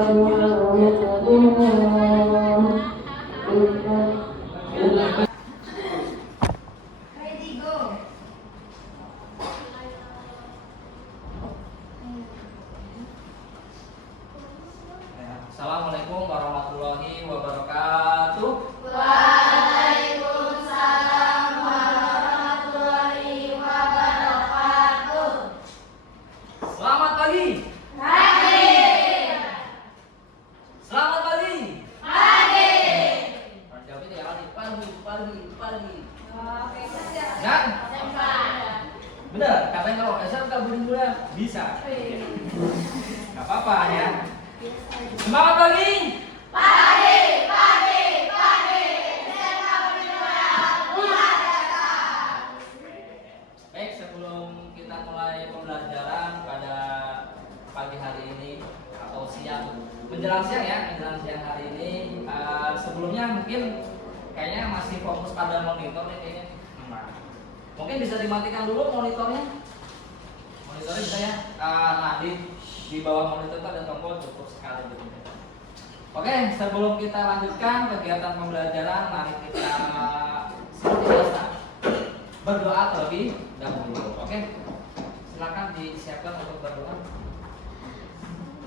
Assalamualaikum warahmatullahi wabarakatuh. Waalaikumsalam warahmatullahi wabarakatuh. Selamat pagi. Pagi. Selamat pagi. Pagi. Jawabnya 3 kali. Pagi. Oke, saja. Nah, Sempat. bener. Katanya kalau SMK bunyi dulu ya bisa. Gak apa-apa ya. Semangat pagi. Pagi. Selamat luar biasa. Baik, sebelum kita mulai pembelajaran pada pagi hari ini atau menjelang siang hari ini, sebelumnya mungkin kayaknya masih fokus pada monitor nih kayaknya. Mungkin bisa dimatikan dulu monitornya. Monitornya bisa ya. Nah, di bawah monitor itu ada tombol cukup sekali gitu. Oke, sebelum kita lanjutkan kegiatan pembelajaran, mari kita seperti biasa berdoa terlebih dahulu. Oke, silakan disiapkan untuk berdoa.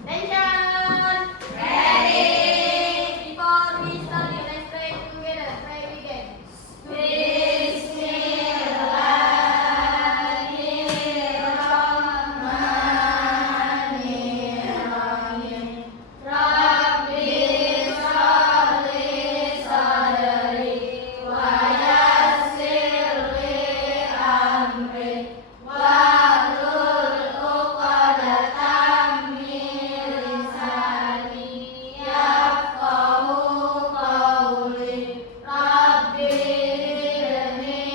Attention. Ready. Before we start, let's pray together. Pray begin. Bismillahirrahmanirrahim. Rabbi sholli sadri wa yassir li amri wahlul 'uqdatam min lisani yafqahu qawli. Rabbi zidni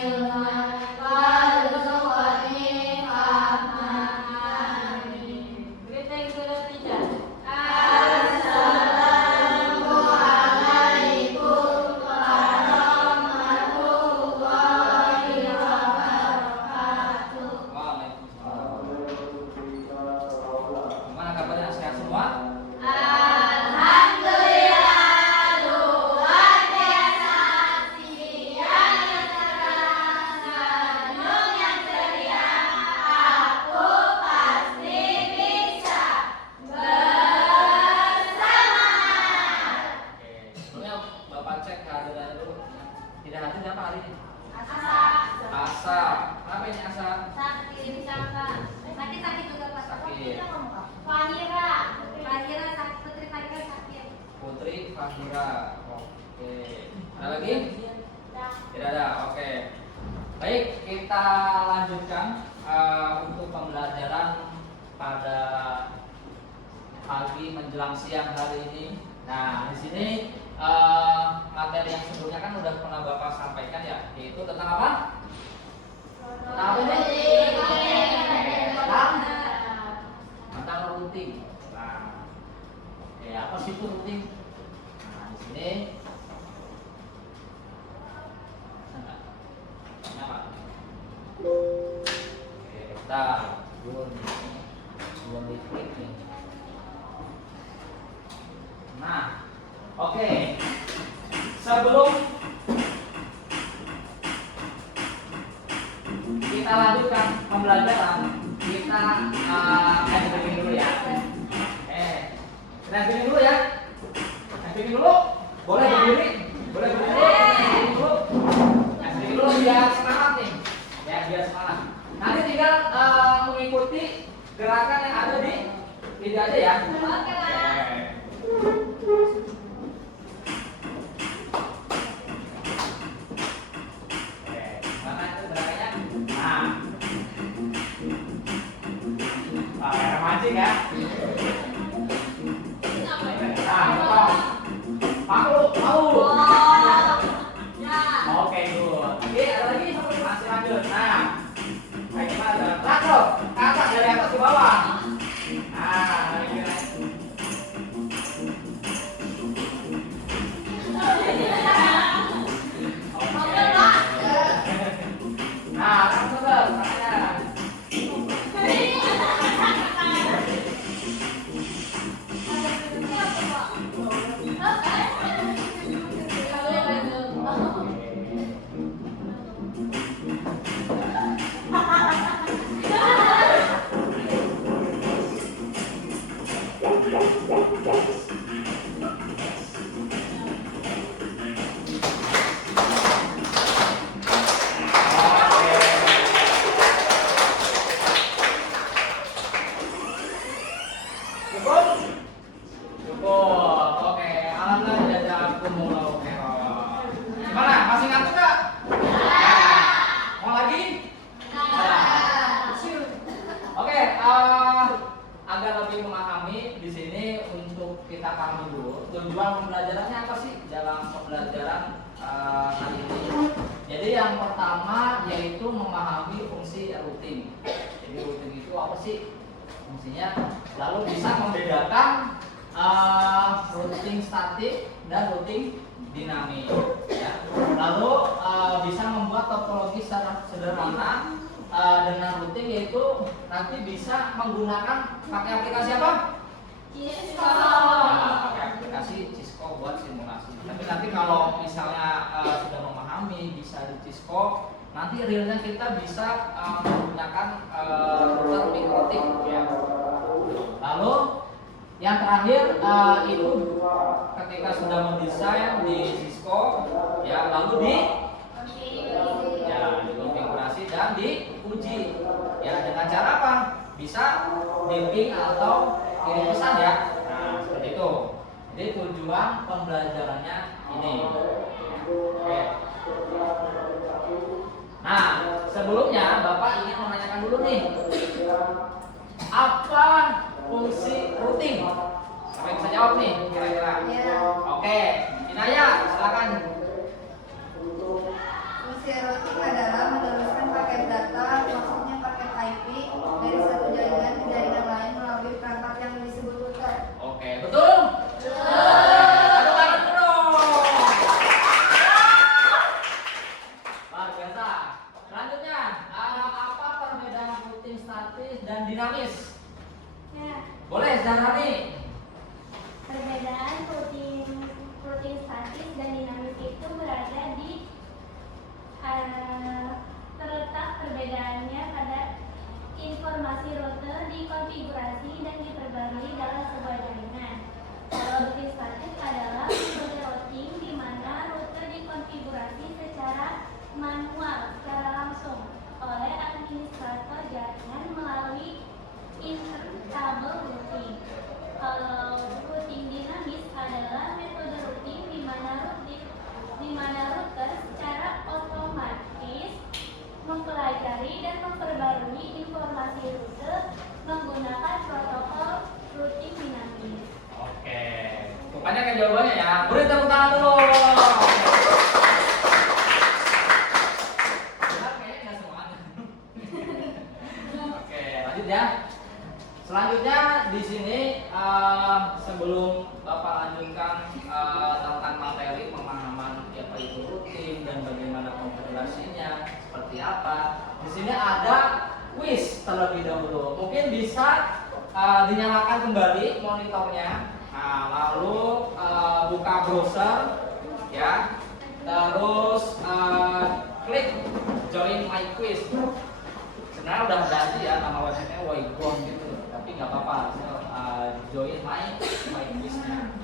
ilman warzuqni fahman. Amin. Greeting to the teacher. Assalamualaikum warahmatullahi wabarakatuh. Waalaikumsalam. Gimana kabarnya, sehat semua? Alhamdulillah luar biasa. Siang yang cerah, senyum yang ceria. Aku pasti bisa bersemangat. Oke, sebelumnya Bapak cek kehadiran dulu. Tidak hadir siapa hari ini? Asa. Kenapa ini Asa? Sakit juga Pak. Sakit. Fahira sakit. Putri Fahira sakit. Putri Fahira. Oke. Ada lagi? Tidak ada. Oke. Baik, kita lanjutkan untuk pembelajaran pada pagi menjelang siang hari ini. Nah, di sini materi yang sebelumnya kan udah pernah Bapak sampaikan ya, yaitu tentang apa? Tentang apa ini? Tentang routing. Nah, oke, apa sih itu routing? Nah, di sini apa? Oke, bentar. Belum diklik nih. Nah, oke. Sebelum kita lanjutkan pembelajaran, kita briefing dulu ya. Kita briefing dulu ya. Briefing dulu. Boleh berdiri. Briefing dulu. Briefing dulu biar semangat nih. Ya, biar semangat. Nanti tinggal mengikuti gerakan yang ada di video aja ya. Oke, Pak. Mana itu gerakannya? Nah, mancing ya. Mau. Oke, good. Oke, ada lagi? Masih lanjut. Nah, bagaimana? Langsung ke atas, dari atas ke bawah. Nah, langsung terus, tangannya. Cukup? Cukup. Oke, alhamdulillah diajak aku mulai. Gimana? Masih ngantuk nggak? Mau lagi? Oke, agar lebih memahami di sini untuk kita pahami dulu tujuan pembelajarannya apa sih dalam pembelajaran kali ini. Jadi yang pertama yaitu memahami fungsi routing. Jadi routing itu apa sih fungsinya? Lalu bisa membedakan routing statik dan routing dinamis. Ya. Lalu bisa membuat topologi secara sederhana dengan routing, yaitu nanti bisa menggunakan pakai aplikasi apa? Cisco. Nah, pakai aplikasi Cisco buat simulasi. Tapi nanti kalau misalnya sudah memahami bisa di Cisco, nanti realnya kita bisa menggunakan router mikrotik ya. Lalu yang terakhir itu ketika sudah mendesain di Cisco ya, lalu dikonfigurasi dan diuji ya dengan cara apa? Bisa di ping atau kirim pesan ya. Nah, seperti itu. Jadi tujuan pembelajarannya ini. Oke. Nah, sebelumnya Bapak ingin menanyakan dulu nih, apa fungsi routing? Siapa yang bisa jawab nih kira-kira? Ya. Oke, Inaya, silakan. Fungsi routing adalah meneruskan paket data, maksudnya paket IP, dari satu jaringan ke jaringan lain melalui perangkat yang disebut router. Oke, betul? Tepuk tangan dulu. Luar biasa. Selanjutnya, apa perbedaan routing statis dan dinamis? Ya, Boleh, Zahrani. perbedaan routing statis dan dinamis itu berada di terletak perbedaannya pada informasi rute dikonfigurasi dan diperbarui dalam sebuah jaringan. Kalau routing statis adalah metode routing di mana rute dikonfigurasi secara manual, secara langsung oleh administrator jaringan melalui interkabel routing. Kalau routing dinamis adalah metode routing di mana router secara otomatis mempelajari dan memperbarui informasi rute menggunakan protokol routing dinamis. Oke, pokoknya kan jawabannya ya. Beri tepuk tangan dulu. Benar kayaknya nggak semuanya. Oke, lanjut ya. Selanjutnya di sini sebelum Bapak lanjutkan tentang materi pemahaman apa itu routing dan bagaimana konfigurasinya seperti apa, di sini ada quiz terlebih dahulu. Mungkin bisa dinyalakan kembali monitornya. Nah, lalu buka browser ya, terus klik join my quiz. Sebenarnya udah ganti ya nama websitenya Waigong gitu, tapi nggak apa-apa. Join my quiznya.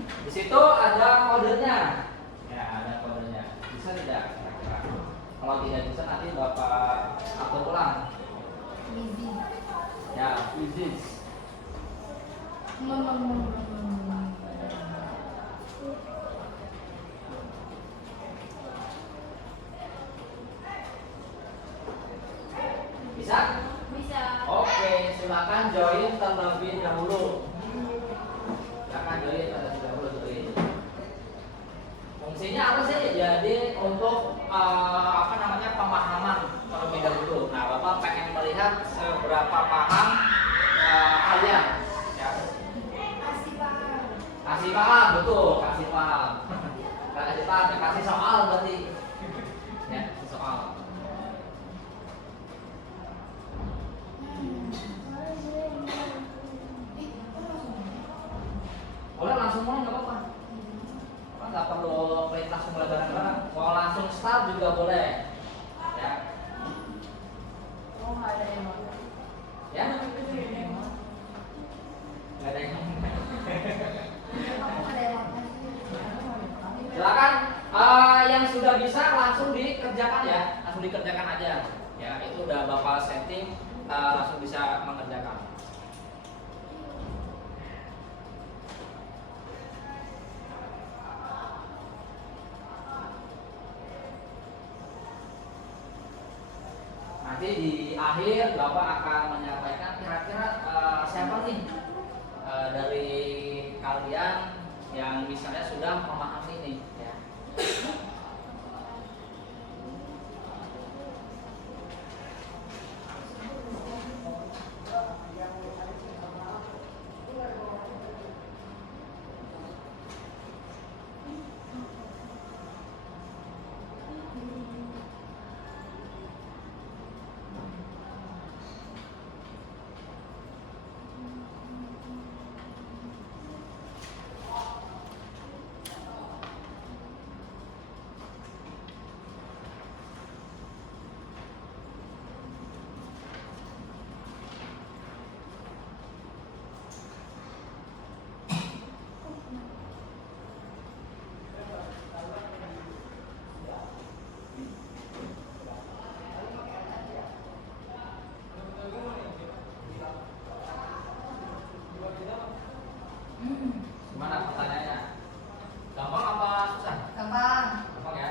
Di situ ada kodenya. Ya, ada kodenya. Bisa tidak? Kira-kira. Kalau tidak bisa nanti Bapak upload ulang. Ya, quizzes. Bisa? Bisa. Oke, silakan join terlebih dahulu. Silakan join terlebih dahulu. Fungsinya apa sih? Jadi untuk pemahaman terlebih dahulu. Nah, Bapak pengen melihat seberapa paham kalian. Ya. Kasih paham, betul. Kasih paham. Kasih paham, ya, kasih soal berarti. Ya, kasih soal. Boleh langsung mulai nggak apa-apa. Nggak perlu play langsung mulai bareng-bareng. Mau langsung start juga boleh. nanti di akhir Bapak akan menyampaikan kira-kira siapa nih dari kalian yang misalnya sudah memahami ini ya. Gimana pertanyaannya? Gampang apa susah? Gampang. Gampang ya.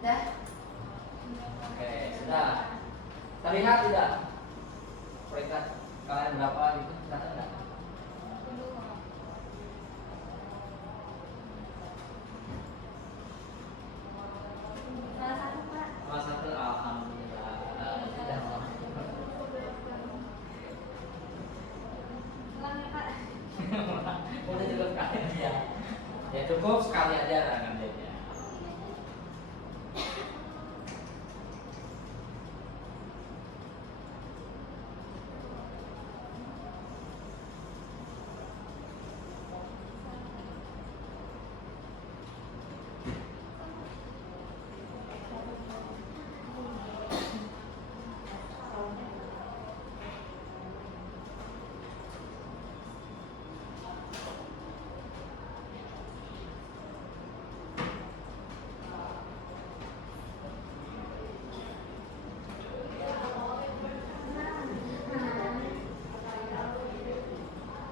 Dah. Oke, sudah. Terlihat tidak? Peringkat kalian berapa gitu? Kelihatan enggak? Salah satu Pak. Salah satu, alhamdulillah. Sudah. Ulang ya Pak. Udah cukup sekali aja. Ya cukup sekali aja lah ngambilnya.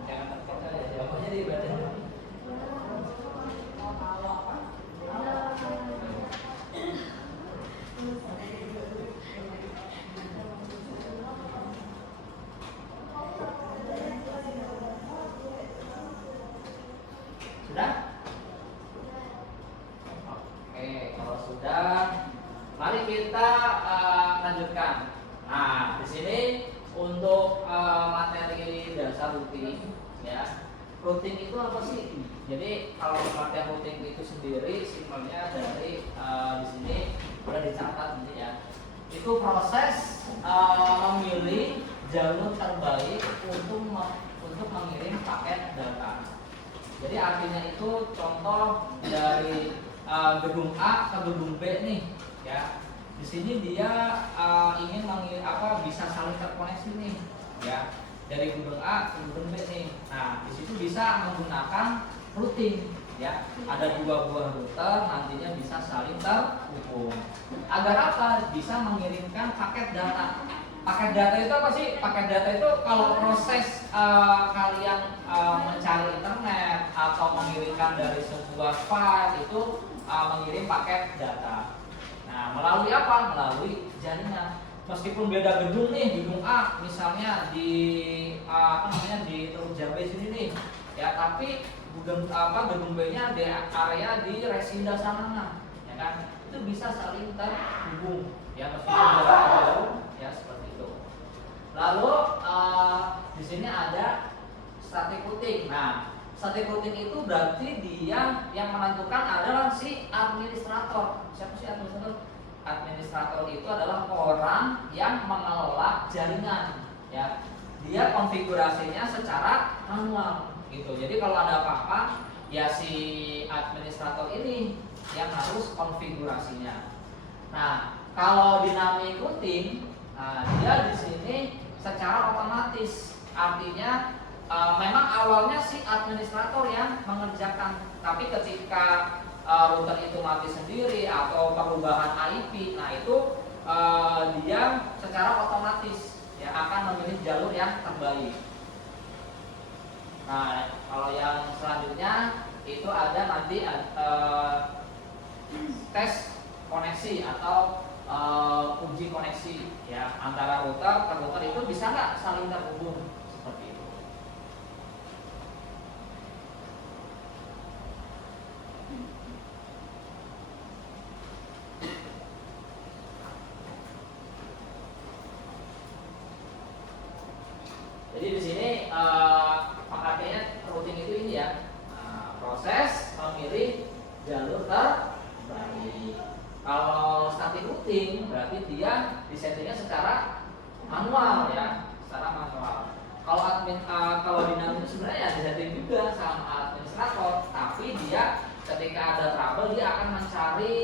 Jangan terpaksa ya, jawabannya dibaca. Sudah? Oke, kalau sudah, mari kita lanjutkan. Nah, di sini untuk materi dasar routing, ya. Routing itu apa sih? Jadi kalau pengertian routing itu sendiri, simpelnya dari di sini udah dicatat gitu ya. Itu proses memilih jalur terbaik untuk mengirim paket data. Jadi artinya itu contoh dari gedung A ke gedung B nih, ya. Di sini dia ingin bisa saling terkoneksi nih, ya. Dari gedung A ke gedung B nih. Nah, di situ bisa menggunakan routing, ya. Ada dua buah router, nantinya bisa saling terhubung. Agar apa? Bisa mengirimkan paket data. Paket data itu apa sih? Paket data itu kalau proses kalian mencari internet atau mengirimkan dari sebuah file itu mengirim paket data. Nah, melalui apa? Melalui jaringan. Meskipun beda gedung nih, gedung A misalnya di di Teluk Jambe sini nih, ya, tapi gedung B-nya di area di Resinda sana, ya kan? Itu bisa saling terhubung, ya, meskipun jarak jauh, ya, seperti itu. Lalu di sini ada static routing. Nah, static routing itu berarti dia yang menentukan adalah si administrator. Siapa sih administrator? administrator itu adalah orang yang mengelola jaringan, ya. Dia konfigurasinya secara manual gitu. Jadi kalau ada apa-apa, ya si administrator ini yang harus konfigurasinya. Nah, kalau dynamic routing, dia di sini secara otomatis, artinya memang awalnya si administrator yang mengerjakan, tapi ketika router itu mati sendiri atau perubahan IP, nah itu dia secara otomatis ya akan memilih jalur yang terbaik. Nah, kalau yang selanjutnya itu ada nanti tes koneksi atau uji koneksi ya antara router ke router, itu bisa nggak saling terhubung seperti itu. Jadi di sini pengertiannya routing itu ini ya, proses memilih jalur terbaik. Kalau static routing berarti dia disettingnya secara manual ya, secara manual. Kalau dynamic sebenarnya ya disetting juga sama administrator, tapi dia ketika ada trouble dia akan mencari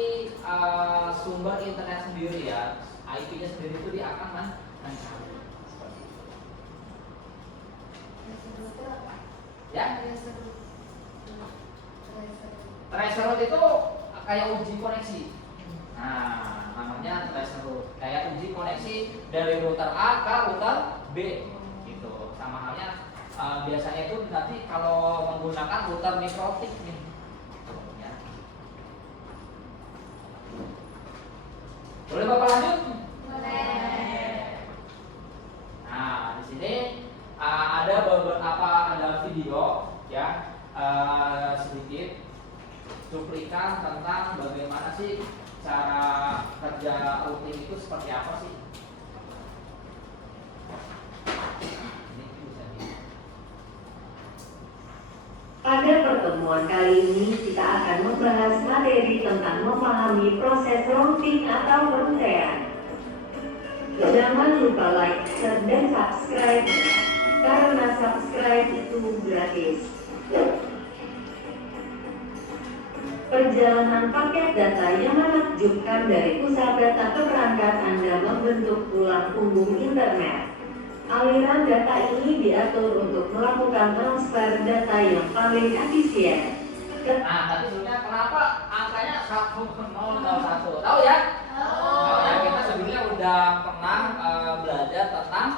sumber internet sendiri ya, IP-nya sendiri itu dia akan mencari. Ya, tracer route itu kayak uji koneksi. Nah, namanya tracer route. Kayak uji koneksi dari router A ke router B gitu. Sama halnya biasanya itu nanti kalau menggunakan router mikrotik nih. Ya. Boleh Bapak lanjut? Boleh. Nah, di sini ada beberapa video ya, sedikit cuplikan tentang bagaimana sih cara kerja routing itu seperti apa sih. Pada pertemuan kali ini kita akan membahas materi tentang memahami proses routing atau rangkaian. Jangan lupa like, share, dan subscribe karena subscribe itu gratis. Perjalanan paket data yang menakjubkan dari pusat data ke perangkat Anda membentuk tulang punggung internet. Aliran data ini diatur untuk melakukan transfer data yang paling efisien. Nah, tadi sebelumnya kenapa angkanya 1001? Tahu ya? Oh, ya, kita sebelumnya udah pernah belajar tentang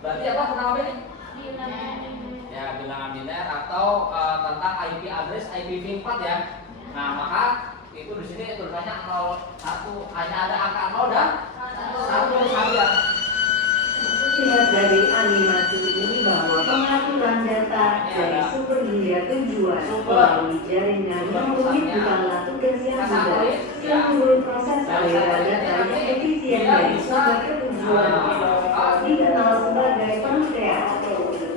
berarti apa tentang apa ini? Ya, bilangan biner atau tentang IP address IPv4 ya. Nah, maka itu di sini tulisannya 01, hanya ada angka 0 dan 1 saja. Lihat dari animasi ini bahwa pengaturan data dari sumber hingga tujuan melalui jaringan yang rumit bukanlah tugas yang mudah. Seluruh proses aliran data yang efisien dari sumber ke tujuan dikenal sebagai rangkaian.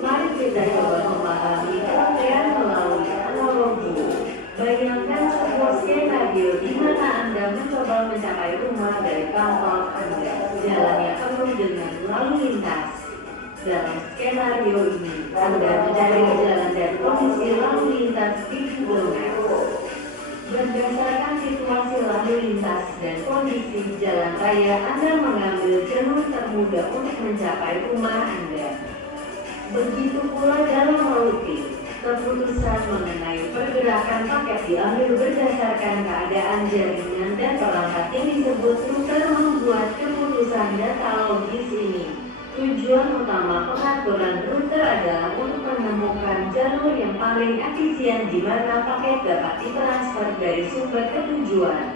Mari kita coba memahami rangkaian melalui analogi. Bayangkan sebuah skenario di mana Anda mencoba mencapai rumah dari kantor Anda. Jalan yang penuh dengan lalu lintas. Dalam skenario ini, Anda mencari jalan dan kondisi lalu lintas di Google Maps. Berdasarkan situasi lalu lintas dan kondisi jalan raya, Anda mengambil jalur termudah untuk mencapai rumah Anda. Begitu pula dalam routing, keputusan mengenai pergerakan paket diambil berdasarkan keadaan jaringan dan perangkat yang disebut router membuat keputusan data logis ini. Tujuan utama pengaturan router adalah untuk menemukan jalur yang paling efisien di mana paket dapat ditransfer dari sumber ke tujuan.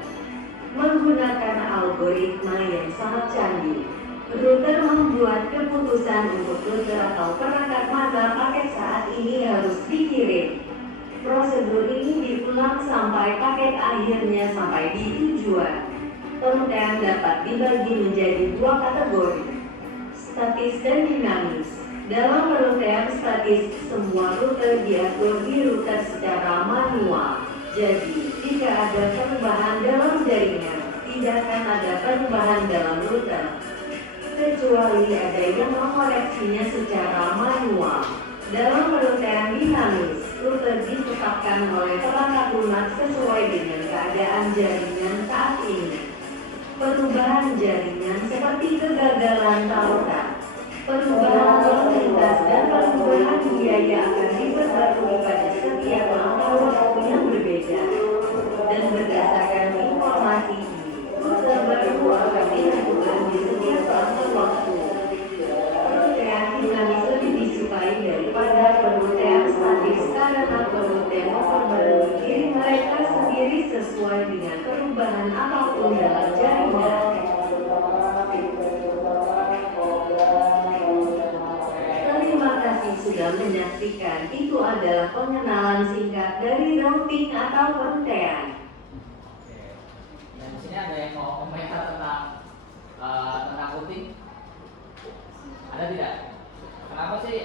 Menggunakan algoritma yang sangat canggih, router membuat keputusan untuk router atau perangkat mana paket saat ini harus dikirim. Prosedur ini diulang sampai paket akhirnya sampai di tujuan. Rangkaian dapat dibagi menjadi dua kategori, statis dan dinamis. Dalam rangkaian statis, semua router diatur di router secara manual. Jadi, jika ada perubahan dalam jaringan, tidak akan ada perubahan dalam rute, kecuali ada yang mengoreksinya secara manual. Dalam perutean dinamis, rute ditetapkan oleh perangkat lunak sesuai dengan keadaan jaringan saat ini. Perubahan jaringan seperti kegagalan tautan, perubahan lalu lintas dan perubahan biaya akan diperbarui pada setiap langkah waktu yang berbeda. Dan berdasarkan informasi ini, rute baru akan ditentukan di setiap langkah waktu. Perutean dinamis lebih disukai daripada perutean statis karena perutean memperbarui diri mereka sendiri sesuai dengan perubahan apapun dalam jaringan. Terima kasih sudah menyaksikan. Itu adalah pengenalan singkat dari routing atau perutean. Dan di sini ada yang mau komentar tentang routing? Ada tidak? Kenapa sih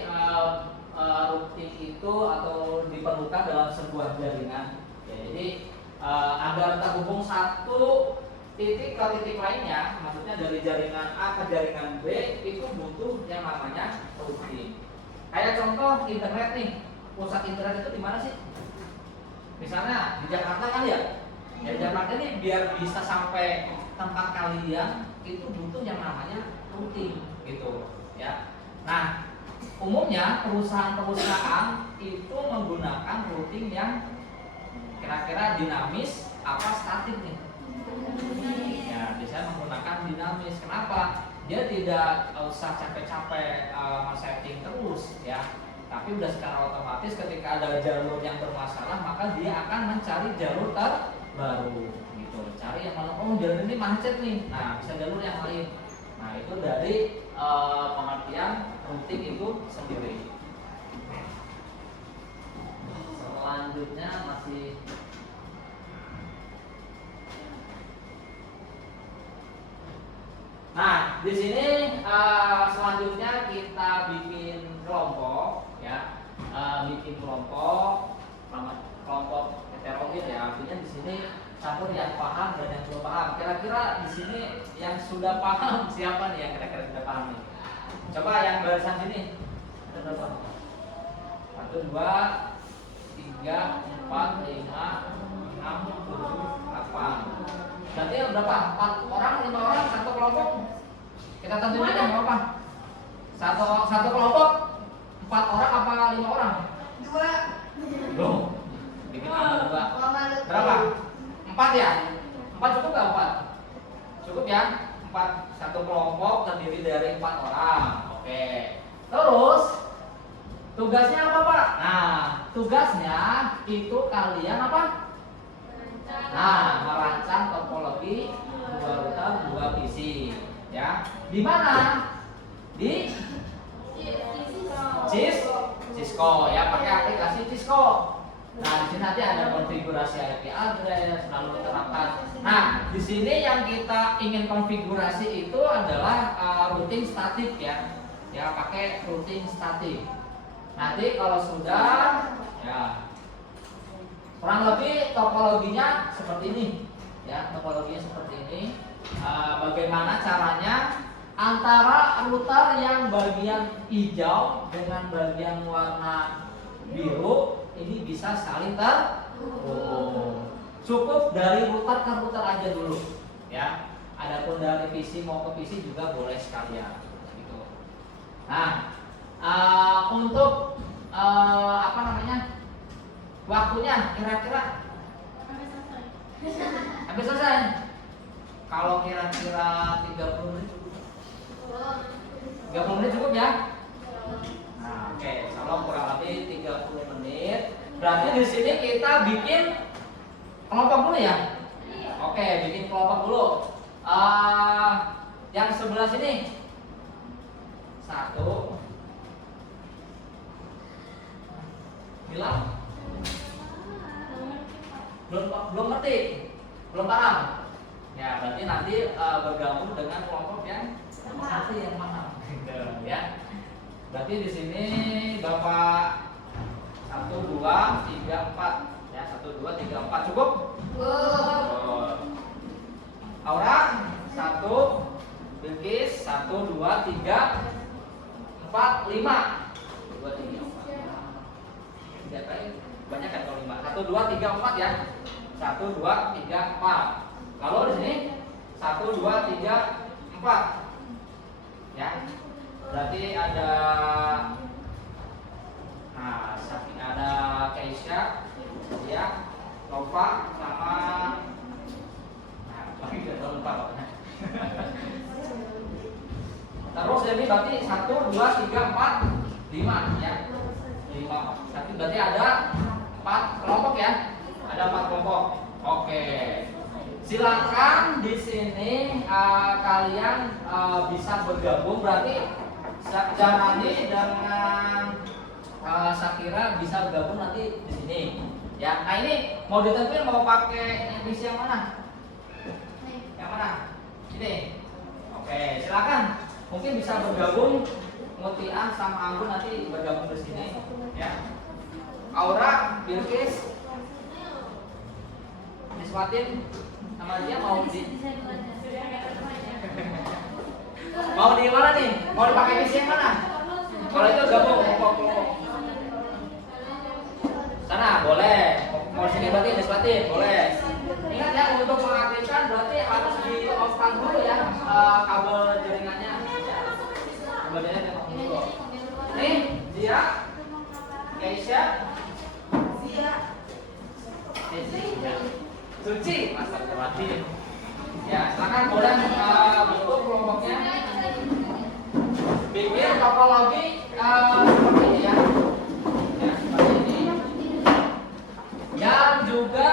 routing itu atau diperlukan dalam sebuah jaringan? Ya, jadi agar terhubung satu titik ke titik lainnya, maksudnya dari jaringan A ke jaringan B itu butuh yang namanya routing. Kayak contoh internet nih, pusat internet itu di mana sih? Misalnya di Jakarta kan ya? Ya di Jakarta ini biar bisa sampai tempat kalian itu butuh yang namanya routing gitu ya. Nah, umumnya perusahaan-perusahaan itu menggunakan routing yang kira-kira dinamis apa statik nih? Ya, biasanya menggunakan dinamis. Kenapa? Dia tidak usah capek-capek setting terus ya. Tapi udah secara otomatis ketika ada jalur yang bermasalah, maka dia akan mencari jalur terbaru gitu. Cari yang mana, oh jalur ini macet nih. Nah, bisa jalur yang lain. Nah, itu dari pengertian routing itu sendiri. Selanjutnya masih Nah, di sini selanjutnya kita bikin kelompok ya. Bikin kelompok heterogen ya. Artinya di sini campur yang paham dan yang belum paham. Kira-kira di sini yang sudah paham siapa nih yang kira-kira sudah paham nih? Coba yang barisan sini. Ada berapa? 1 2 3 4 5 6 7 8. Berarti berapa? 4 orang, 5 orang satu kelompok. Kita tentuin aja berapa? Satu kelompok 4 orang apa 5 orang? 2. Belum. Bikin tambah 2. Berapa? 4 ya? 4 cukup gak 4? Cukup ya? 4 satu kelompok terdiri dari 4 orang. Oke. Terus tugasnya apa, Pak? Nah, tugasnya itu kalian apa? Nah, merancang topologi 2 router 2 PC ya. Di mana? Di Cisco ya, pakai aplikasi Cisco. Nah, di sini nanti ada konfigurasi IP address lalu diterapkan. Nah, di sini yang kita ingin konfigurasi itu adalah routing statik ya. Ya, pakai routing statik. Nanti kalau sudah ya kurang lebih topologinya seperti ini ya, topologinya seperti ini. Bagaimana caranya antara router yang bagian hijau dengan bagian warna biru ini bisa saling terhubung. Cukup dari router ke router aja dulu ya. Adapun dari PC mau ke PC juga boleh sekalian gitu. Nah, untuk apa namanya? Waktunya kira-kira habis selesai. Kalau kira-kira 30 menit cukup. 30 menit cukup ya? Nah, oke, kalau kurang lebih 30 menit. Berarti di sini kita bikin kelompok dulu ya? Oke, bikin kelompok dulu. Yang sebelah sini 1 bilang belum ngerti, belum paham. Ya, berarti nanti bergabung dengan kelompok yang ngerti, yang paham gitu ya. Berarti di sini Bapak 1 2 3 4 ya, 1 2 3 4 cukup? Aura 1, Bilkis 1, 2, 3, 4, 5. 2, 3, 4. Tidak baik. Banyak kan kalau 5. 1, 2, 3, 4 ya. 1, 2, 3, 4. Kalau di sini 1, 2, 3, 4. Ya. Berarti ada Keisha, ya, Nova sama lagi tidak lupa pokoknya. Terus ini berarti 1, 2, 3, 4, 5 ya. 5. Tapi berarti ada 4 kelompok ya. Ada 4 kelompok. Oke. Silakan di sini kalian bisa bergabung, berarti Jarani dengan Sakira bisa bergabung nanti di sini. Ya, nah ini mau ditentuin mau pakai edisi yang mana? Yang mana? Ini. Oke, silakan. Mungkin bisa bergabung. Mutian sama Anggun nanti bergabung di sini. Ya. Aura, Bilkis, Niswatin sama dia mau di mau di mana nih? Mau dipakai edisi yang mana? Kalau itu gabung kelompok. Sana boleh. Mau sini berarti Niswatin boleh. Ingat ya untuk mengaktifkan berarti harus di off-kan dulu ya kabel jaringannya. Kabel jaringannya dulu. Nih dia, Keisha, Suci, Mas Terwati. Ya, silakan boleh bentuk kelompoknya. Bikin topologi seperti ini ya. Ya, seperti ini. Yang juga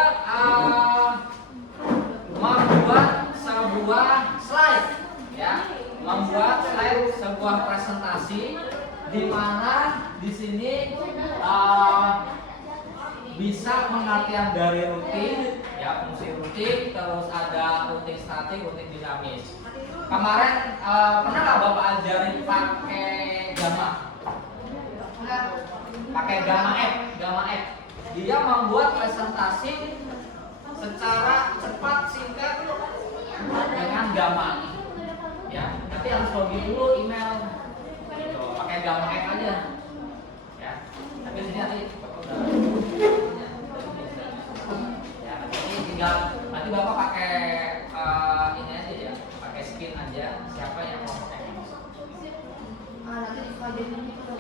membuat sebuah slide ya, membuat slide sebuah presentasi di mana di sini bisa pengertian dari rutin ya, fungsi rutin, terus ada rutin statik, rutin dinamis. Kemarin pernah nggak Bapak ajarin pakai gamma? Pakai gamma F. Dia membuat presentasi secara cepat, singkat dengan gamma. Ya, tapi harus login dulu email. Gitu, pakai gamma F aja. Ya, tapi sini nanti ya, ini tinggal nanti Bapak pakai ini aja ya, pakai skin aja siapa yang mau pakai. Nanti dipajarin gitu.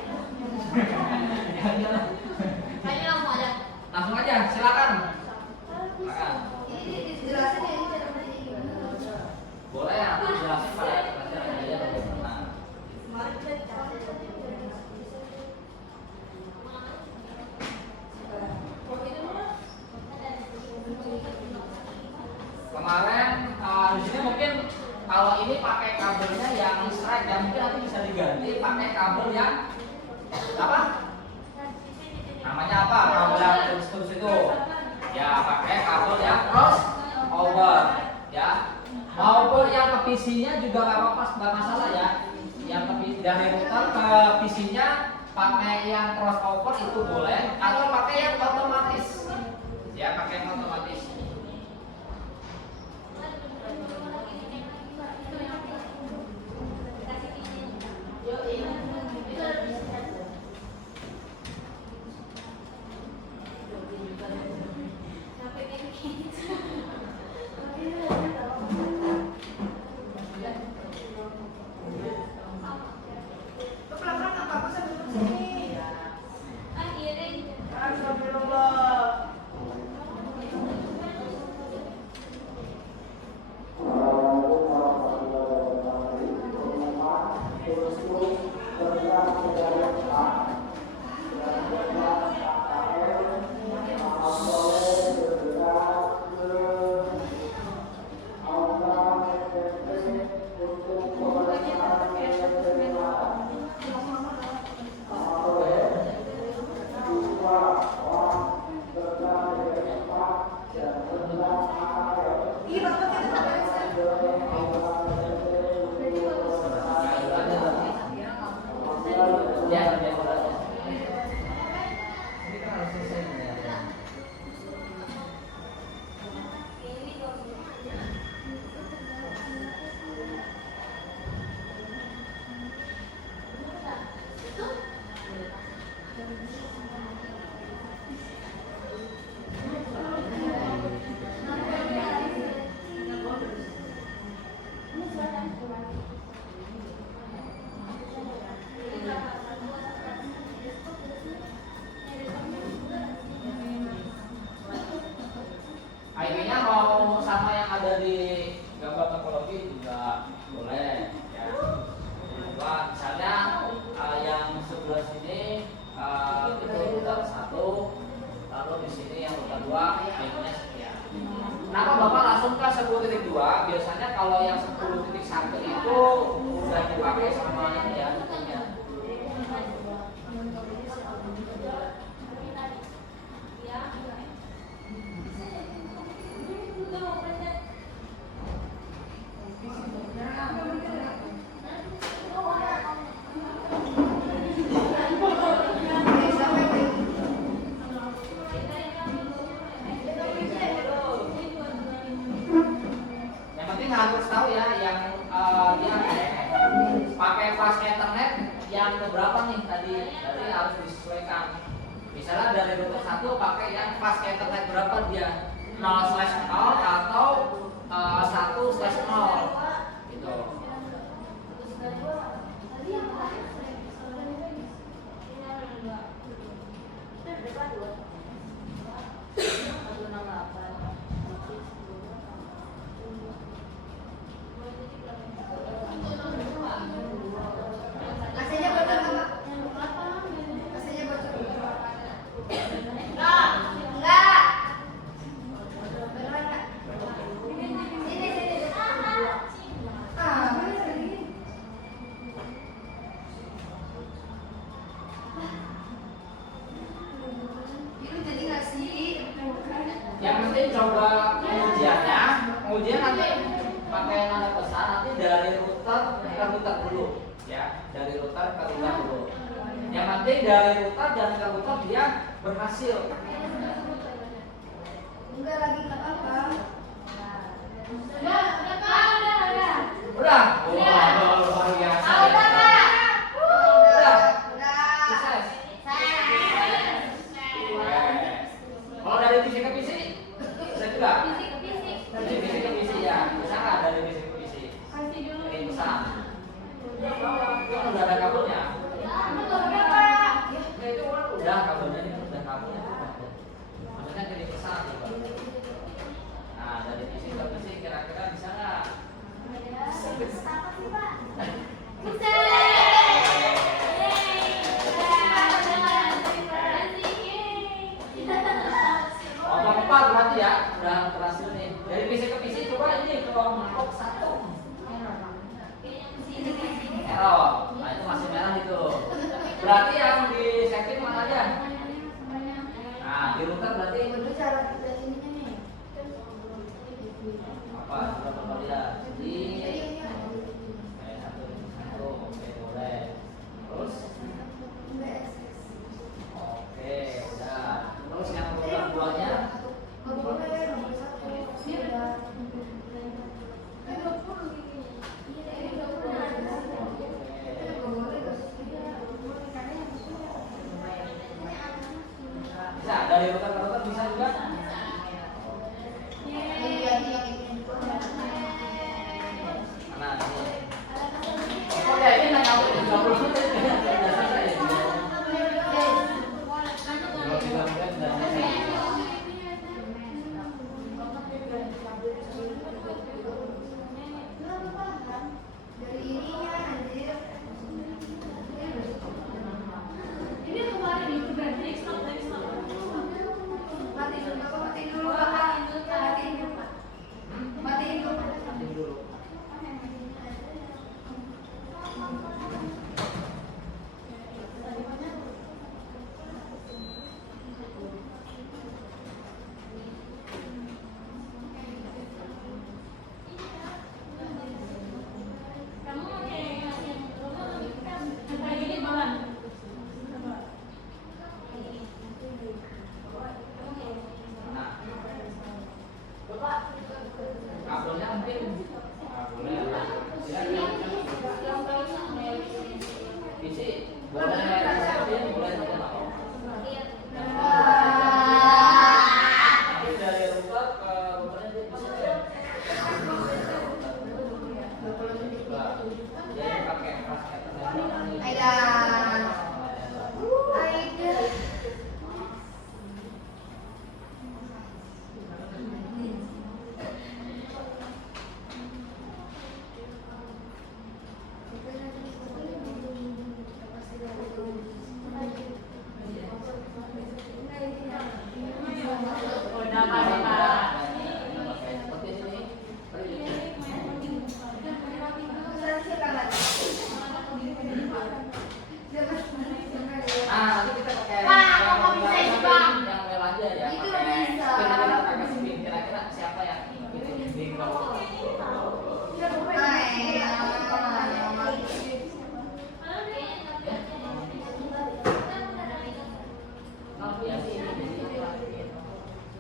Ayo langsung aja. Langsung aja, silakan. Silakan. Ini dijelasin ya, ini cara berdiri gimana? Boleh nanti jelasin pada pelajaran aja bagaimana. Kemarin di sini mungkin kalau ini pakai kabelnya yang strike ya, mungkin nanti bisa diganti pakai kabel yang apa? Namanya apa? Kabel yang terus itu. Ya, pakai kabel yang cross over ya. Maupun yang ke PC-nya juga nggak apa-apa, nggak masalah ya. Yang dari router ke PC-nya pakai yang crossover itu boleh, atau pakai yang otomatis. Ya, pakai yang otomatis. IP-nya mau sama yang ada di gambar topologi juga boleh ya. Wah, misalnya yang sebelah sini itu router 1, lalu di sini yang router 2 IP-nya sekian. Kenapa Bapak langsung ke 10.2? Biasanya kalau yang 10.1 itu udah dipakai sama ini ya, IP-nya. Yang penting harus tahu ya yang dia pakai fast internet yang keberapa nih tadi harus disesuaikan. Misalnya dari router 1 pakai yang fast internet berapa dia 0/0 atau 1/0 gitu. AC-nya bocor nggak, Pak? AC-nya bocor. Enggak. Beneran nggak? Sini. Bener ini. Itu jadi nggak sih? Yang penting coba pengujiannya, pengujian nanti pakai nada besar, nanti dari router ke router dulu, ya, dari router ke router dulu. Yang penting dari router dan ke router dia berhasil. Enggak lagi nggak apa-apa. Udah. Udah, luar biasa. Udah, Pak. Udah, Udah. sukses. Kalau dari PC ke PC, bisa juga. Dari PC ke PC ya, bisa nggak dari PC ke PC? Ini pesan. Itu udah ada kabelnya. Ya itu udah kabelnya, ini udah kabelnya. Maksudnya kirim pesan. Nah dari PC ke PC kira-kira bisa nggak? Empat berarti ya, udah berhasil nih. Dari PC ke PC coba ini kelompok 1 error. Nah itu masih merah itu. Berarti yang di setting mana aja? Nah di router berarti Itu cara kita ininya nih. apa? Coba coba lihat. Di satu, oke boleh. Terus, oke udah. Terus yang router 2-nya. Nggak boleh, nomor 1. Ini udah. Bisa dari router ke router bisa juga. Mana ini? Oh ya ini nggak tahu 30 menit. Udah selesai ya. 23 menit udah selesai. Dari ininya anjir. Ini kemarin itu berarti Mati dulu, Pak. ya.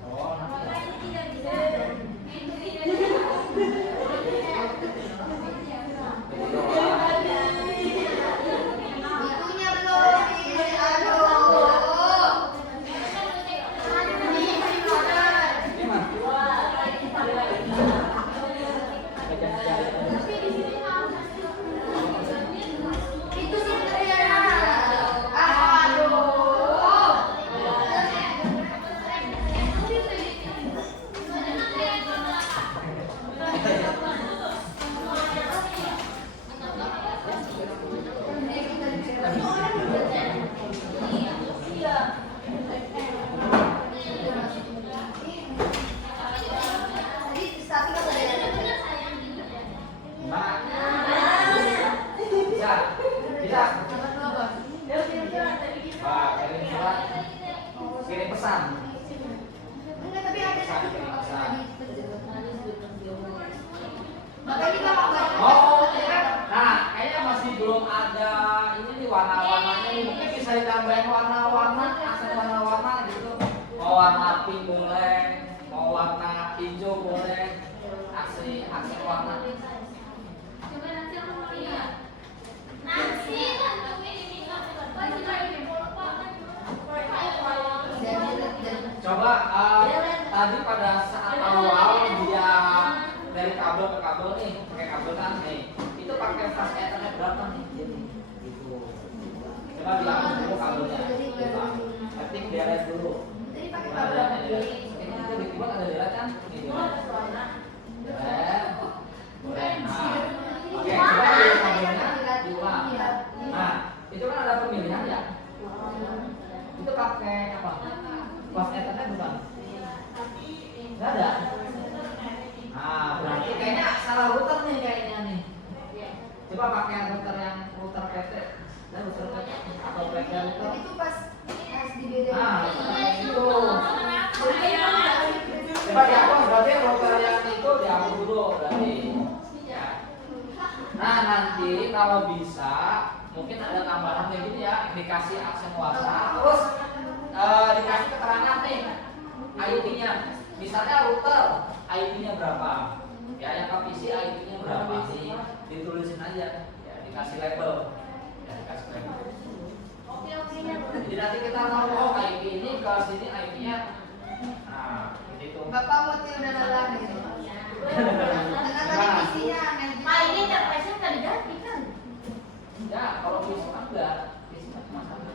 Oh, nanti ya. Itunya belum nih, aduh. Ini mah. Itu sebenarnya. Aduh. Tadi sapi kan ada. Nah. Bisa. Bisa. Pak, kirim surat. Kirim pesan. Enggak, tapi ada Sapi kirim pesan. Makanya kalau nggak Oh, iya. Nah, kayaknya masih belum ada ini nih warna-warnanya nih. Mungkin bisa ditambahin warna-warna, aksen warna-warna gitu. Mau warna pink boleh, mau warna hijau boleh. Aksen warna. Coba tadi pada saat awal dia dari kabel ke kabel nih, pakai kabel kan nih. Itu pakai fast ethernet berapa nih? Gitu. Coba bilang dulu kabelnya. Ketik delete dulu. Jadi pakai Nah, kabel. ini kita di keyboard ada delete kan? Ini delete. Delete. Boleh. Nah, oke. Coba pilih kabelnya diulang. Nah, itu kan ada pemilihan ya. Itu pakai apa? Fast ethernet bukan? Nggak ada. Nah, berarti kayaknya salah router nih kayaknya nih. Coba pakai router yang router PT dan router PT atau PT router. Itu pas dibedain. Nah, itu. Coba dihapus berarti router yang itu dihapus dulu berarti. Ya. Nah, nanti kalau bisa mungkin ada tambahan kayak gini ya, dikasih aksen warna, terus dikasih keterangan nih IP-nya. Misalnya router IP-nya berapa? Ya, yang ke PC IP-nya berapa sih? Ditulisin aja, ya dikasih label. Ya, dikasih label. Jadi nanti kita tahu oh IP ini ke sini IP-nya. Nah, gitu. Bapak Muti udah lelah gitu. Dengan tadi visinya aneh gitu. Pak, ini interface-nya nggak diganti kan? Ya, kalau PC kan enggak, PC kan cuma satu.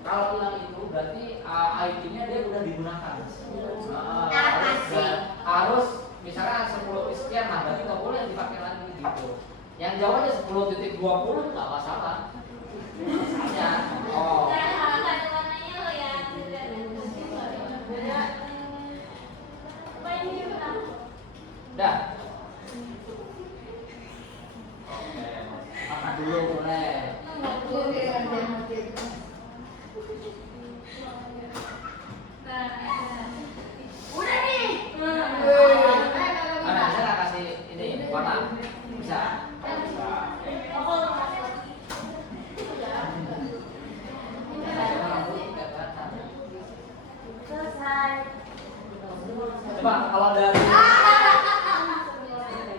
Kalau hilang itu berarti IP-nya dia udah digunakan. Harus misalnya 10 sekian, nah berarti nggak boleh dipakai lagi gitu. Yang jauh aja 10.20 nggak masalah. Misalnya, oh. Dah. Oke, makan dulu boleh. Udah nih. Mana saya nggak kasih ini warna bisa. Selesai. Coba kalau dari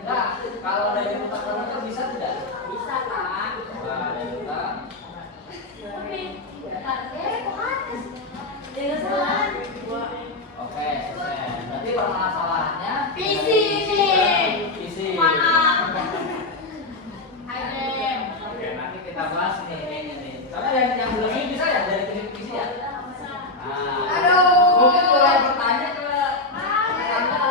enggak, kalau dari utang itu bisa tidak? Bisa kan? Coba dari utang. Oke, selesai. Berarti permasalahannya PC ini. PC. Maaf. Oke, nanti kita bahas nih kayaknya nih. Karena yang belum ini bisa ya dari PC ya. Nah, Aduh. mungkin boleh bertanya ke anda.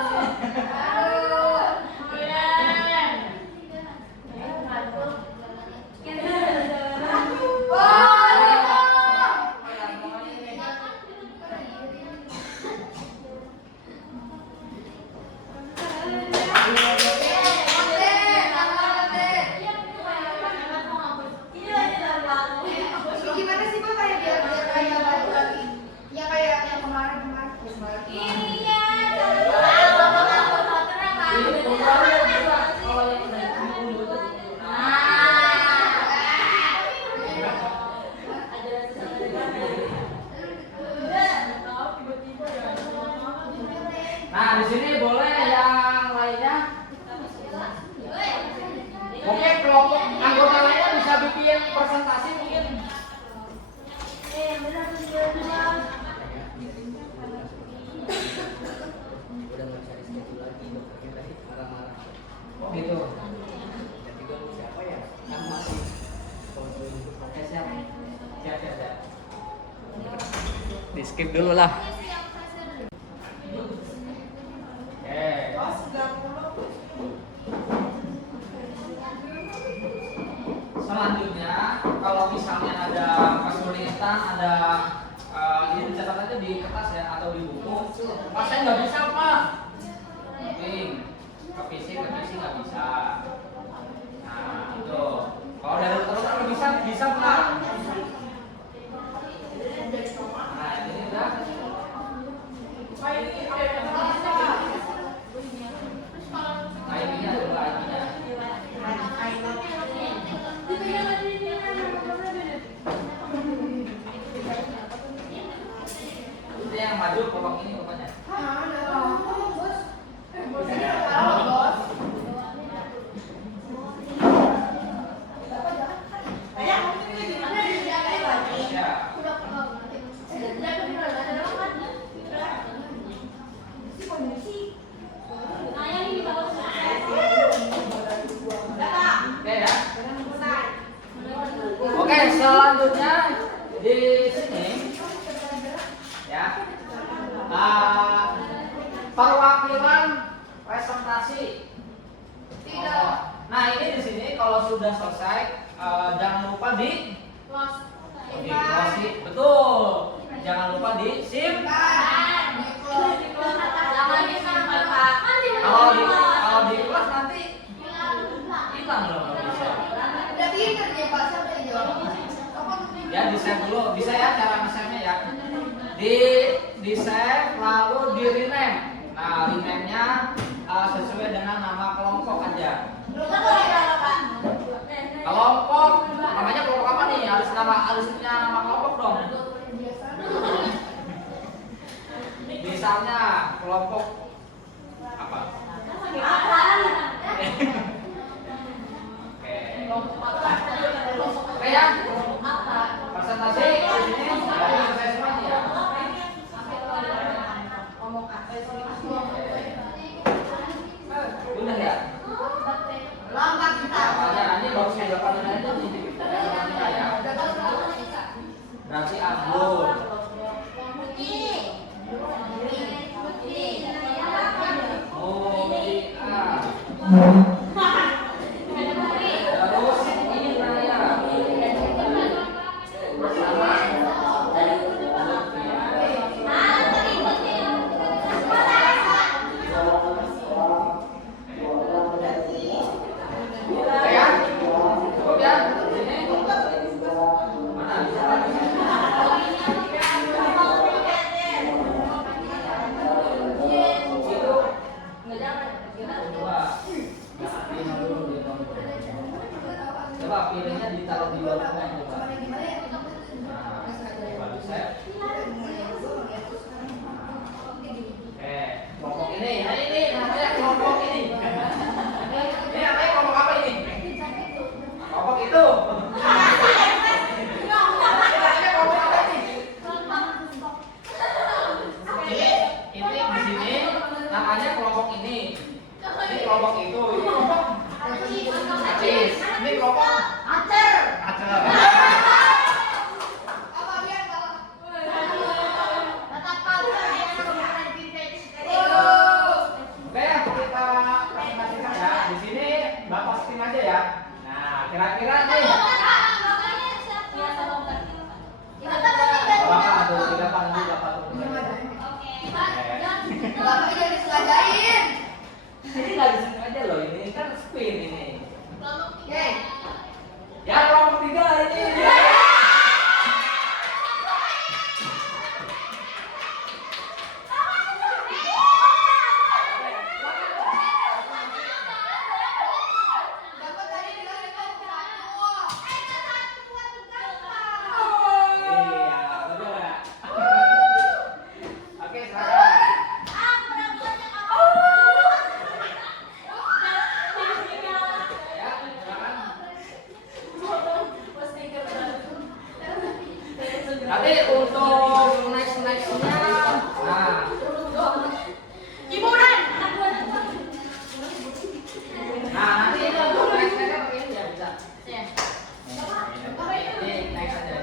Di skip dulu lah. Oke. Selanjutnya, kalau misalnya ada kesulitan, ada ini catat aja di kertas ya atau di buku. Pak saya nggak bisa Pak. Ke PC nggak bisa. Nah itu. Kalau dari terus kan bisa Pak. Nah ini udah. Nah ini adalah ID-nya. Itu yang maju kolom ini rupanya. Oke, selanjutnya di sini ya perwakilan presentasi. Nah ini di sini kalau sudah selesai jangan lupa di close, betul. Jangan lupa disimpan. Kalau di kelas nanti hilang loh bisa. Ya di save dulu, bisa ya cara nge-save-nya ya. Di save lalu di rename. Nah rename-nya sesuai dengan nama kelompok aja. Kelompok, namanya kelompok apa nih? Harus punya nama kelompok dong. Misalnya kelompok apa? Oke ya. Presentasi di sini sudah selesai semuanya ya. Udah ya. Lambat kita. Ini baru saya dapat aja nih. Ya. Berarti Abdul. Terus ini Naya. Ya, cukup ya. Sini. Mana bisa lagi? Coba pilihnya ditaruh di bawah coba. Nah, bisa. Kelompok ini. Nah ini namanya kelompok ini. Ini namanya kelompok apa ini? Kelompok itu. Ini namanya kelompok apa ini? Ini di sini namanya kelompok ini. Ini kelompok itu. Ini kelompok Acis. Ini kelompok Acer. Oke ya, kita presentasikan ya. Di sini Bapak skim aja ya. Nah, kira-kira nih. Bapak tuh, tidak panggil Bapak tuh. Bapak jadi sengajain. Ini nggak disengaja loh, ini kan spin ini. Oke. Ya kelompok 3 ini. Bapak tadi bilang kelompok 1. Iya, betul ya. Oke, silakan. Ya, silakan. Nanti untuk nextnya, nah, nanti itu untuk nextnya pakai ini ya bisa. Ini next aja.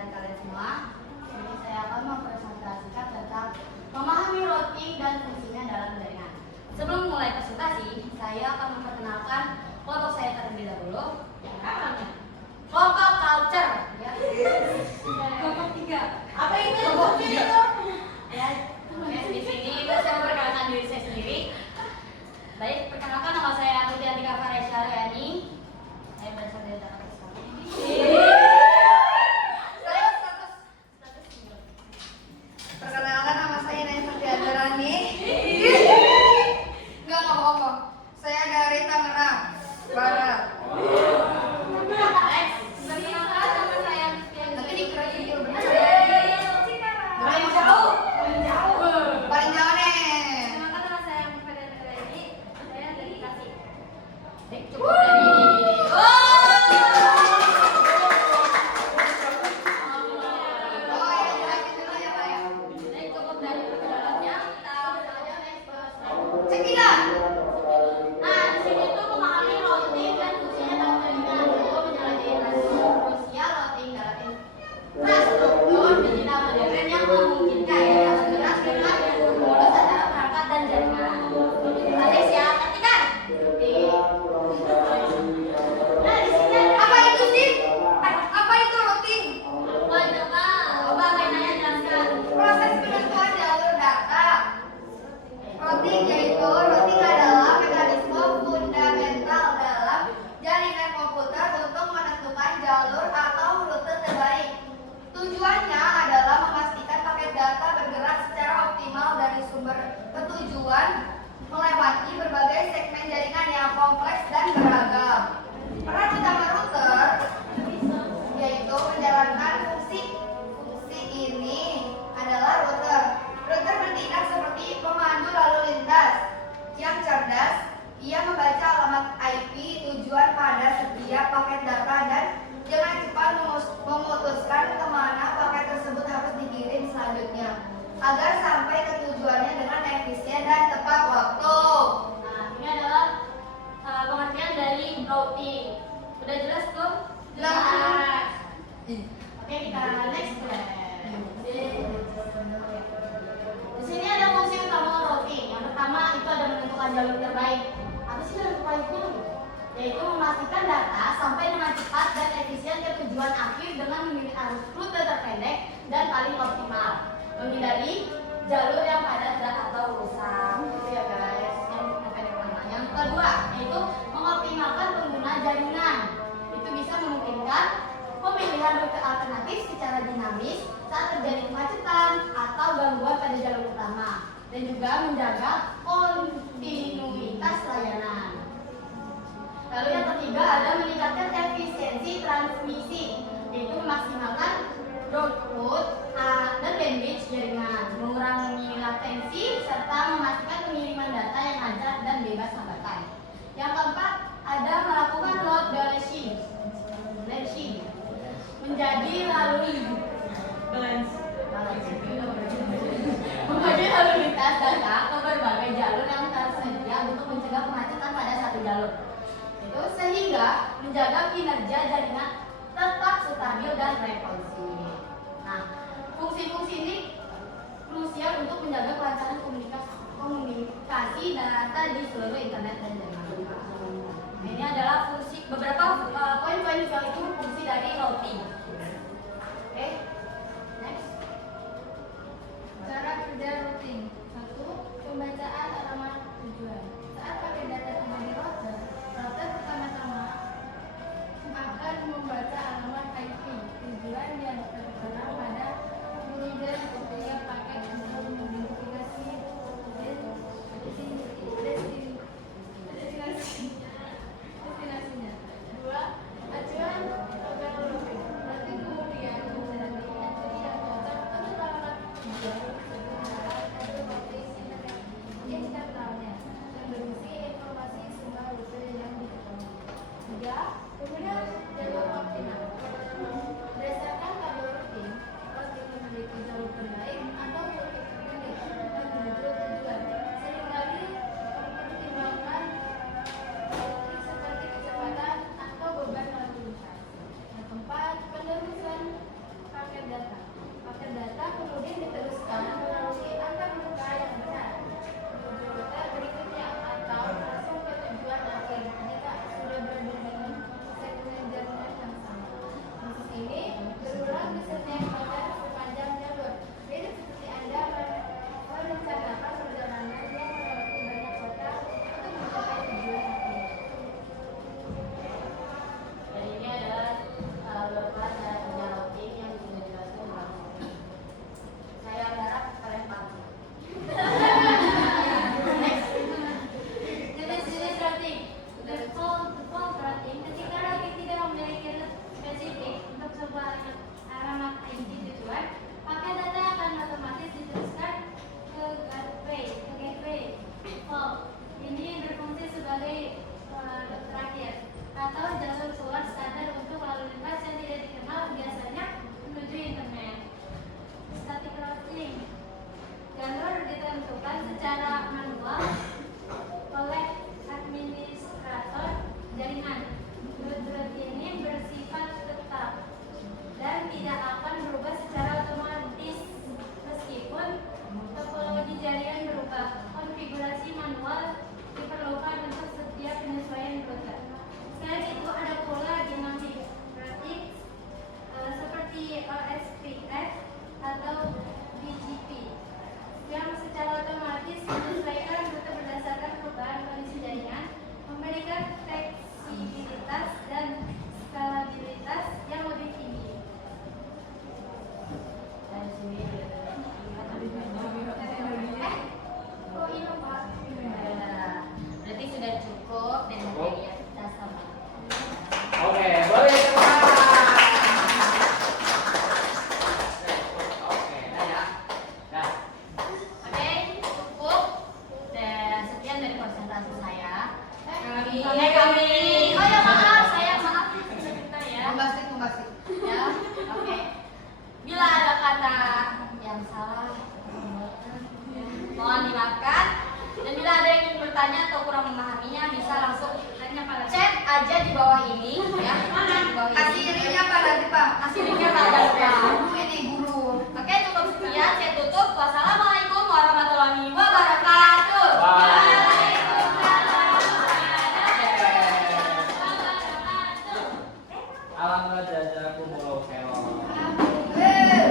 pembelajaran kalian semua. Jadi saya akan mempresentasikan tentang memahami routing dan fungsinya dalam jaringan. Sebelum mulai presentasi, saya akan memperkenalkan kelompok saya terlebih dahulu. Kelompok culture. Ya. Kelompok 3. Apa itu? Kelompok 3 itu? Ya. Oke, di sini itu saya memperkenalkan diri saya sendiri. Baik, perkenalkan nama saya Mutiantika Faresha Yani. Saya berasal dari Jakarta Selatan. Saya status. Perkenalkan nama saya Naya Ferdiantarani. Enggak ngomong-ngomong. Saya dari Tangerang Barat. Next, perkenalkan nama saya Tapi dikira jujur benar. Paling jauh. Paling jauh nih. Perkenalkan nama saya Ferdiantarani. Saya dari Tasik. Baik, cukup dari ini. Oh ya, jelasin dulu ya Pak ya. Baik, cukup dari perkenalannya. Kita langsung aja next ke slide. Cekidot. Nah, di sini tuh memahami routing dan fungsinya dalam jaringan. Itu menjadi krusial routing dalam infrastruktur digital modern yang memungkinkan ya bergerak dengan mulus antara perangkat dan jaringan. Ada siap ketikkan. Nah, di sini ada Apa itu sih? Apa itu routing? coba Kainanya jelaskan. Proses penentuan jalur data. Routing adalah mekanisme fundamental dalam jaringan komputer untuk menentukan jalur atau rute terbaik. Tujuannya adalah memastikan paket data bergerak secara optimal dari sumber ketujuan melewati berbagai segmen jaringan yang kompleks dan beragam. Peran utama router yaitu menjalankan fungsi ini adalah router. Router bertindak seperti pemandu lalu lintas yang cerdas. Ia membaca alamat IP tujuan pada setiap paket data dan dengan cepat memutuskan kemana paket tersebut harus dikirim selanjutnya agar sampai ke tujuannya dengan efisien dan tepat waktu. Nah, ini adalah pengertian dari routing. Udah jelas tuh? Jelas. Oke, kita next slide. Di sini ada fungsi utama routing. Yang pertama itu ada menentukan jalur terbaik. Apa sih jalur terbaiknya? Yaitu memastikan data sampai dengan cepat dan efisien ke tujuan akhir dengan memilih arus rute terpendek dan paling optimal. Menghindari jalur yang padat dan atau rusak. Itu ya guys. Yang kedua yaitu mengoptimalkan pengguna jaringan. Itu bisa memungkinkan pemilihan rute alternatif secara dinamis saat terjadi kemacetan atau gangguan pada jalur utama dan juga menjaga kontinuitas layanan. Lalu yang ketiga ada meningkatkan efisiensi transmisi, yaitu memaksimalkan throughput dan bandwidth jaringan, mengurangi latensi serta memastikan pengiriman data yang lancar dan bebas hambatan. Yang keempat ada melakukan load balancing menjadi membagi lalu lintas data ke berbagai jalur yang tersedia untuk mencegah kemacetan pada satu jalur. Itu sehingga menjaga kinerja jaringan tetap stabil dan responsif. Nah, fungsi-fungsi ini krusial untuk menjaga kelancaran komunikasi data di seluruh internet dan jaringan. Ini adalah fungsi beberapa poin-poin itu fungsi dari routing. Oke, next. Cara kerja routing. 1. Pembacaan alamat tujuan. Saat paket data tiba di router pertama-tama akan membaca alamat IP tujuan yang tertera pada kemudian ketika paket untuk mengidentifikasi destinasinya. 2. Acuan konsentrasi. Ya, oke. Bila ada kata yang salah, mohon dimaafkan. Dan bila ada yang ingin bertanya atau kurang memahaminya, bisa langsung chat aja di bawah ini, ya. Di bawah Kasih ini. linknya Pak nanti Pak. Kasih linknya Pak, jangan lupa. Guru ini guru. Oke, cukup sekian. Saya tutup. Wassalamualaikum warahmatullahi wabarakatuh. Alhamdulillah jazakumullah khairan. Eh,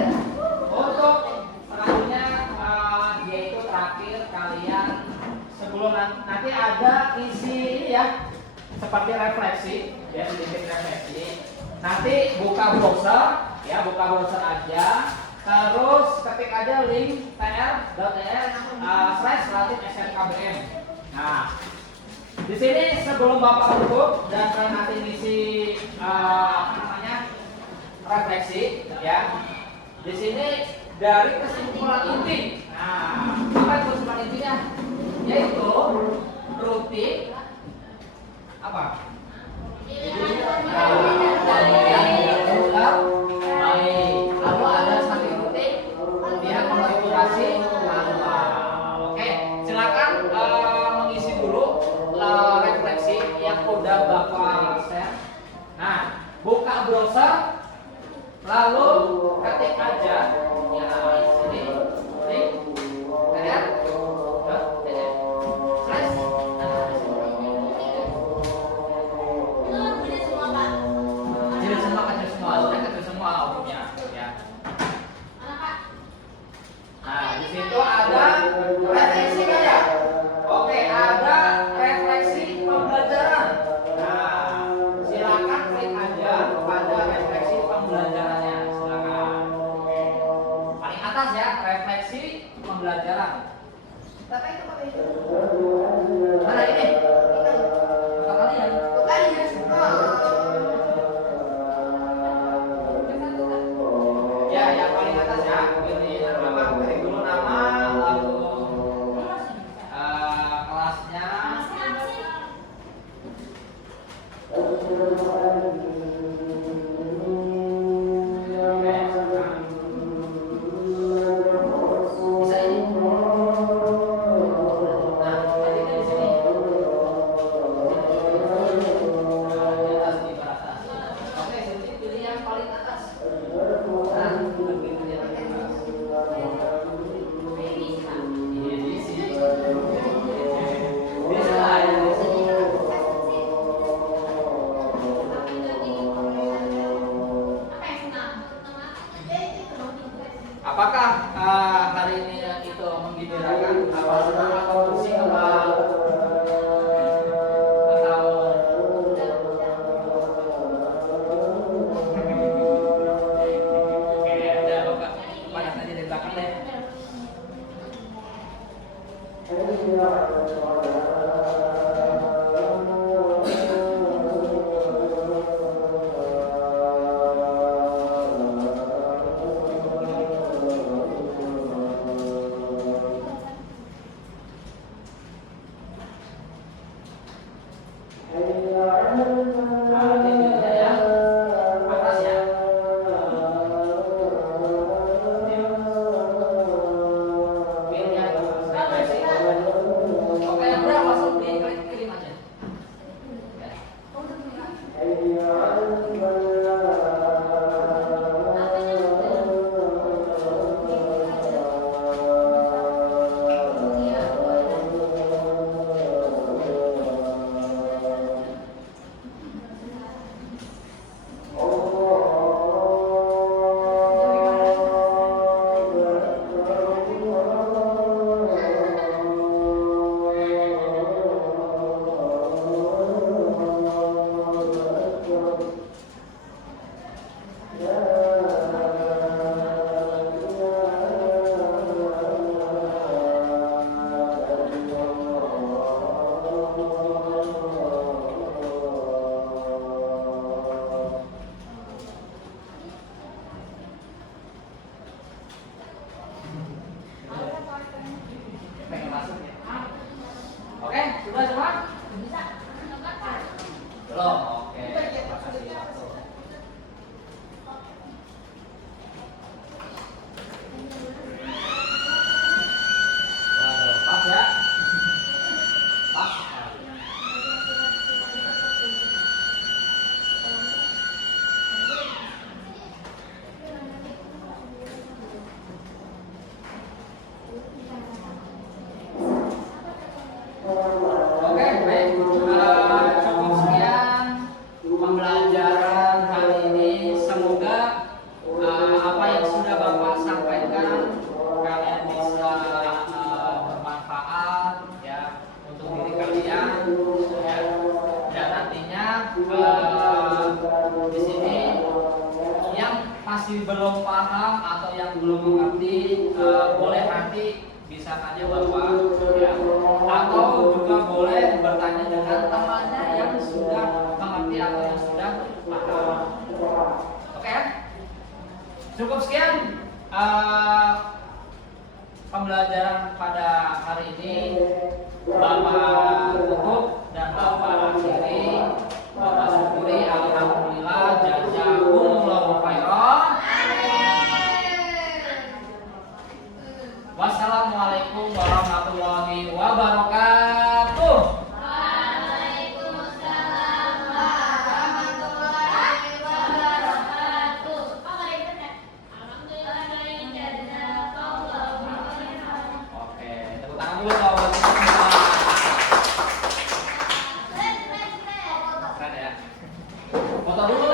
Untuk selanjutnya yaitu terakhir kalian sebelum nanti ada isi ya seperti refleksi ya sedikit refleksi. Nanti buka browser ya buka browser aja terus ketik aja link tr.tr/relatif-smkbm. Nah di sini sebelum Bapak tutup dan kalian nanti ngisi refleksi ya. Di sini dari kesimpulan inti. Nah, apa itu kesimpulan intinya? Yaitu rutin apa? Lalu ada statik rutin, kemudian konfigurasi manual. Oke, silakan mengisi dulu refleksi yang udah Bapak share. Nah, buka browser lalu ketik aja ya sini link kecil semua outputnya ya. Nah di situ ada refleksi ya. Oke, ada refleksi pembelajaran. Nah silakan klik aja pada refleksi pembelajarannya, silakan. Paling atas ya, refleksi pembelajaran. Bapak itu pakai itu. Mana ini? Kata kalian. Bukan ya semua. Ya, yang paling atas ya. Pilih nama, ketik dulu nama, lalu kelasnya. Bisa ini. Nah, ketiknya di sini. Nah, di atas di atas. Oke, sini pilih yang paling atas. Nah, pilih yang paling atas. Ini di sini. Bisa lah ya di sini. Apakah hari ini itu menggembirakan? Apa senang atau pusing atau oke ada Bapak pada tadi dari belakang deh. Nah, ini pilihnya ya atas ya. Pilih yang refleksi. Oke, yang udah langsung diklik kirim aja. Ya. Pengen masuk ya? Oke, sudah semua? Belum. Oke. Terima kasih. masih belum paham atau yang belum mengerti, boleh nanti bisa tanya Bapak ya. Atau juga boleh bertanya dengan temannya yang sudah mengerti atau yang sudah paham. Oke? Cukup sekian pembelajaran pada hari ini. Bapak tutup dan Bapak akhiri. Bapak syukuri, alhamdulillah, jazakumullahu khairan. Wassalamualaikum warahmatullahi wabarakatuh. Waalaikumsalam warahmatullahi wabarakatuh. Oke, tepuk tangan dulu kalau buat kita semua. Keren ya. Foto dulu.